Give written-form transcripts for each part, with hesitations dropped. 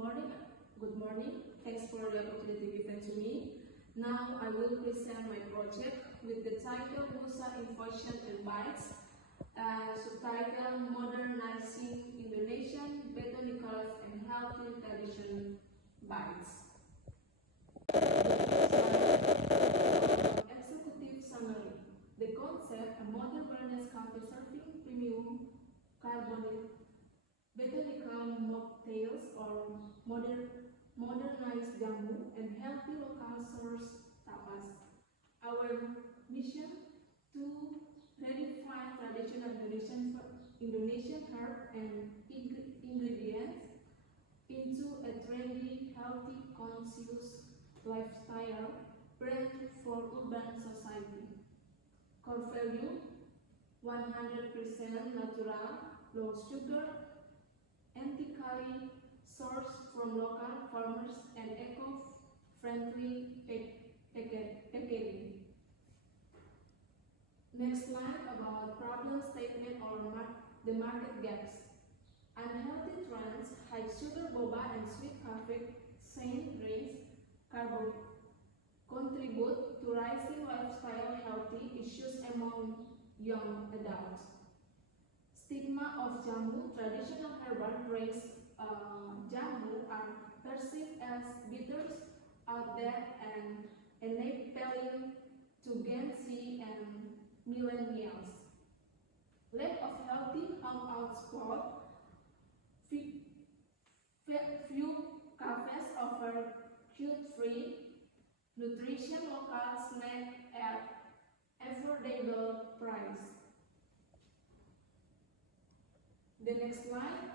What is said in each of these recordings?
morning. Good morning. Thanks for the opportunity given to me. Now I will present my project with the title Nusa Infusion and Bites, subtitle Modernizing Indonesian Botanicals and Healthy Tradition Bites. Executive summary. The concept, a modern wellness cafe serving premium carbonate botanical mocktails or modernized jamu and healthy local source tapas. Our mission to redefine traditional Indonesian herb and ingredients into a trendy, healthy, conscious lifestyle brand for urban society. Core value: 100% natural, low sugar, ethically sourced from local farmers and eco-friendly packaging. Next slide about problem statement or the market gaps. Unhealthy trends, high sugar boba and sweet coffee scent drinks contribute to rising lifestyle healthy issues among young adults. Stigma of jamu, traditional herbal drinks, jamu are perceived as bitters, outdated, and enabling to Gen Z and millennials. Lack of healthy hangout spot. Few cafes offer gluten-free nutrition, local snack at affordable price. The next slide,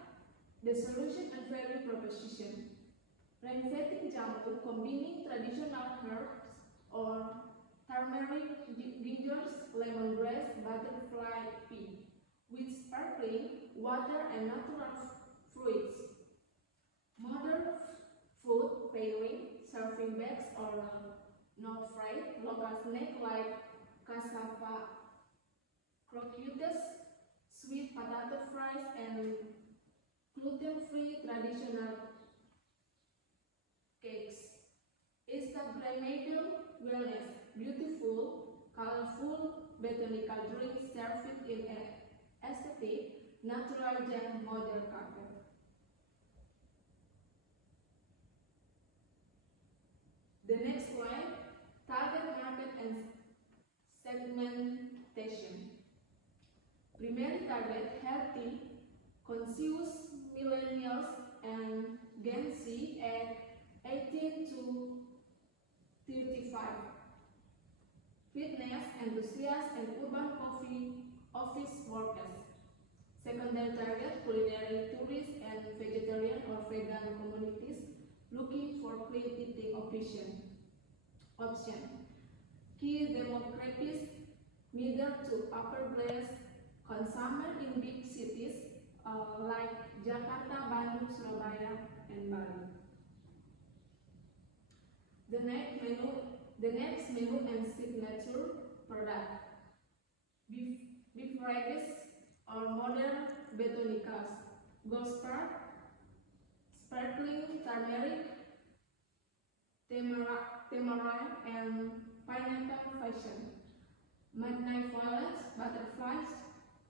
the solution and value proposition. Renovating jamu, combining traditional herbs or turmeric, gingers, lemongrass, butterfly pea with sparkling water and natural fruits. Modern food pairing, serving bags or not fried, local snack like cassava croquettes, sweet potato fries, and gluten-free traditional cakes. Instagrammable wellness, beautiful, colorful botanical drinks served in an aesthetic, natural gem model cafe. The next slide, target market and segmentation. Primary target, healthy, conscious millennials and Gen Z at 18 to 35. Fitness enthusiasts and urban coffee office workers. Secondary target, culinary tourists and vegetarian or vegan communities looking for clean eating option. Key demographics, middle to upper class consumers in big cities like Jakarta, Bandung, Surabaya, and Bali. The next menu and signature product: beverages or modern botanicals, Gold Star, sparkling turmeric, tamarind, and pineapple fashion, midnight violets, butterflies,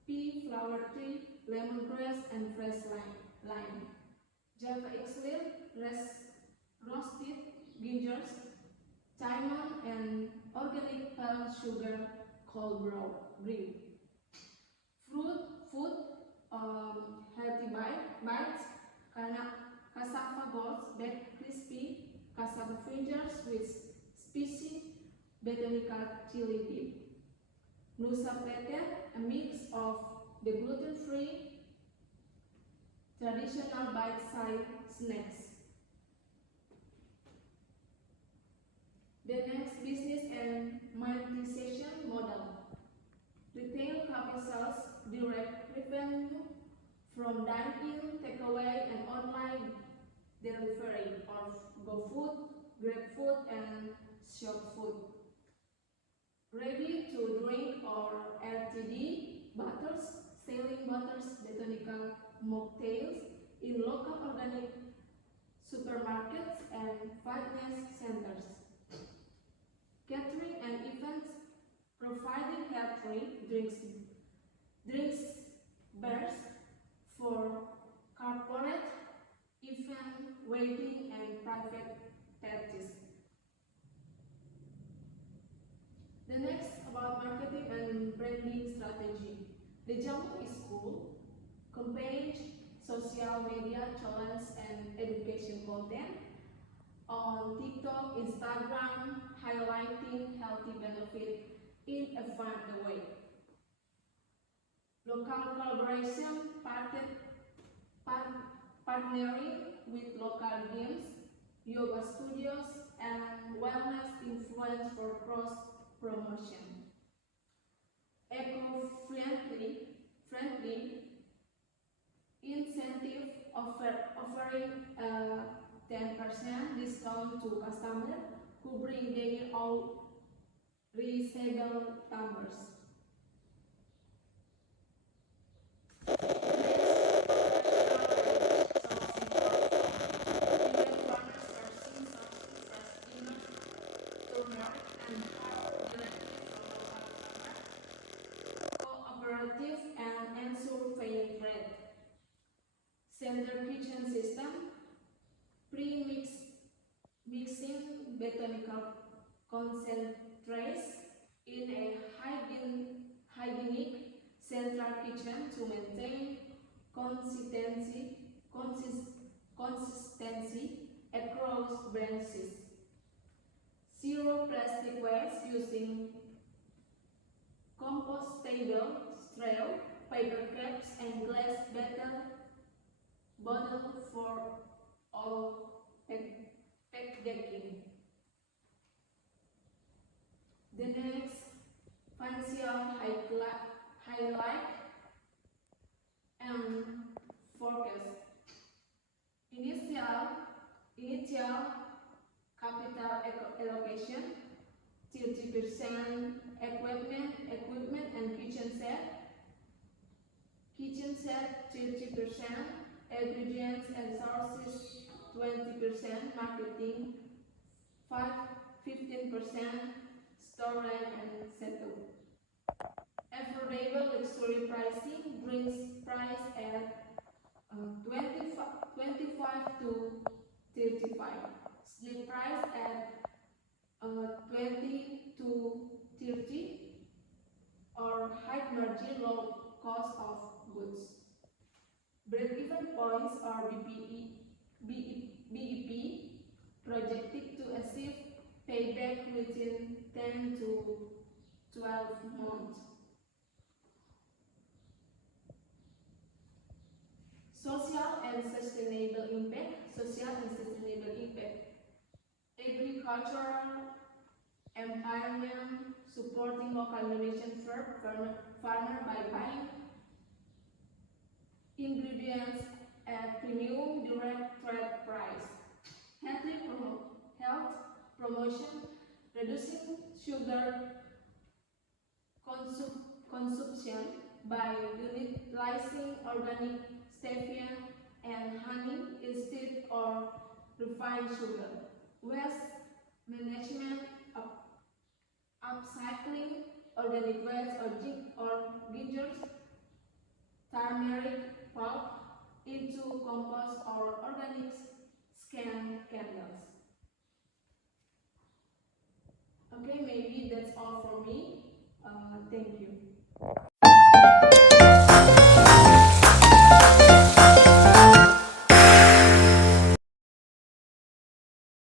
pea, flower tea, lemongrass, and fresh lime. Java Exlip, roasted gingers, cinnamon, and organic palm sugar cold brew. Food, healthy bites, cassava balls, baked crispy, cassava fingers with spicy botanical chili dip. Nusa Platter, a mix of the gluten-free traditional bite-sized snacks. The next, business and monetization model. Retail coffee sales direct revenue from dine-in, takeaway, and online delivery of GoFood, GrabFood, and ShopFood. Ready to drink or RTD bottles, selling bottled botanical mocktails in local organic supermarkets, and fitness centers. Catering and events, providing healthy drinks bars for corporate event, wedding, and private parties. The next about marketing and branding strategy. The Jammu School campaign, social media challenge, and education content on TikTok, Instagram, highlighting healthy benefit in a fun way. Local collaboration, partnering with local gyms, yoga studios, and wellness influence for cross promotion. Friendly incentive offering a 10% discount to customers who bring their own reusable tumbers. Cooperative and ensure fair trade. Center kitchen system, mixing botanical concentrates in a hygienic central kitchen to maintain consistency across branches. Zero plastic waste using compostable straw, paper cups, and glass bottle for all packaging. The next financial highlight and forecast. Initial capital allocation 30% equipment and kitchen set. Kitchen set 30%, ingredients and sources 20%, marketing 15%, storage and setup. Affordable luxury pricing brings price at 25 to 35. Sleep price at 20 to 30, or high margin, low cost of goods. Break-even points are BEP projected to achieve payback within 10 to 12 months. Social and sustainable impact. Agricultural empowerment, supporting local innovation farmer by buying ingredients at premium direct trade price. Health promotion, reducing sugar consumption by utilizing organic stevia and honey instead of refined sugar. Waste management, upcycling organic waste or ginger, turmeric pulp into compost or organic scan candles. Okay, maybe that's all for me. Thank you.